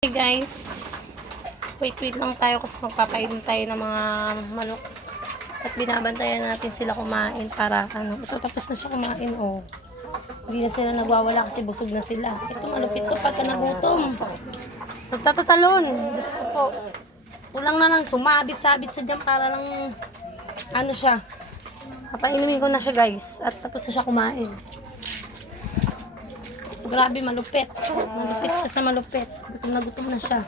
Hey guys, wait lang tayo kasi magpapainom tayo ng mga manok at binabantayan natin sila kumain para ito tapos na siya kumain hindi na sila nagwawala kasi busog na sila. Ito malupit to pagka nagutom, nagtatatalon. Diyos ko po, kulang na lang sumabit-sabit sa dyan para lang siya. Papainumin ko na siya guys at tapos na siya kumain. Grabe, malupit. Malupit siya sa malupit. Gutom na siya.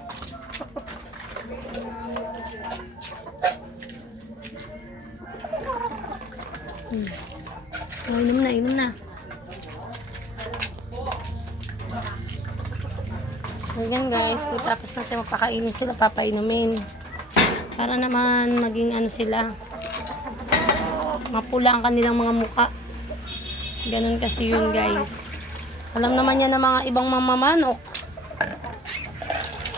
Inom na. Ayan guys, tapos natin magpakainin sila, papainumin. Para naman maging sila. Mapula ang kanilang mga muka. Ganun kasi yun guys. Alam naman yan ng mga ibang mamamanok.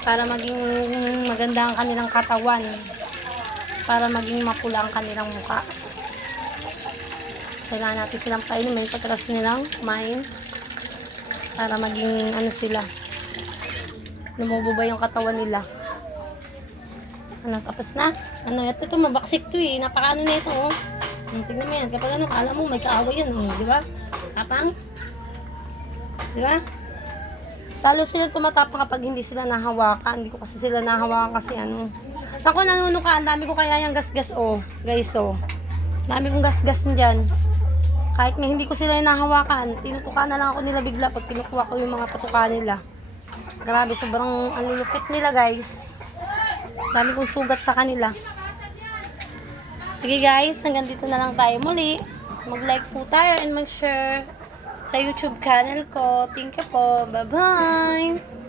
Para maging maganda ang kanilang katawan. Para maging mapula ang kanilang mukha. Kailangan natin silang painumin pagkatapos nilang kumain. Para maging sila. Lumububay yung katawan nila. Tapos na? Ito mabaksik to eh. Napakaano na ito Tingnan mo yan. Kapag kala mo may kaaway yan di ba? Tapang. Di ba? Lalo sila tumatapang kapag hindi sila nahawakan. Hindi ko kasi sila nahawakan kasi Ako nanunuka. Ang dami ko kaya yung gasgas guys Dami kong gasgas dyan. Kahit nga hindi ko sila nahawakan. Tinutuka na lang ako nila bigla pag tinukuha ko yung mga patuka nila. Grabe, sobrang lulupit nila guys. Dami kong sugat sa kanila. Sige guys, hanggang dito na lang tayo muli. Mag-like po tayo and mag-share sa YouTube channel ko. Thank you po. Bye-bye!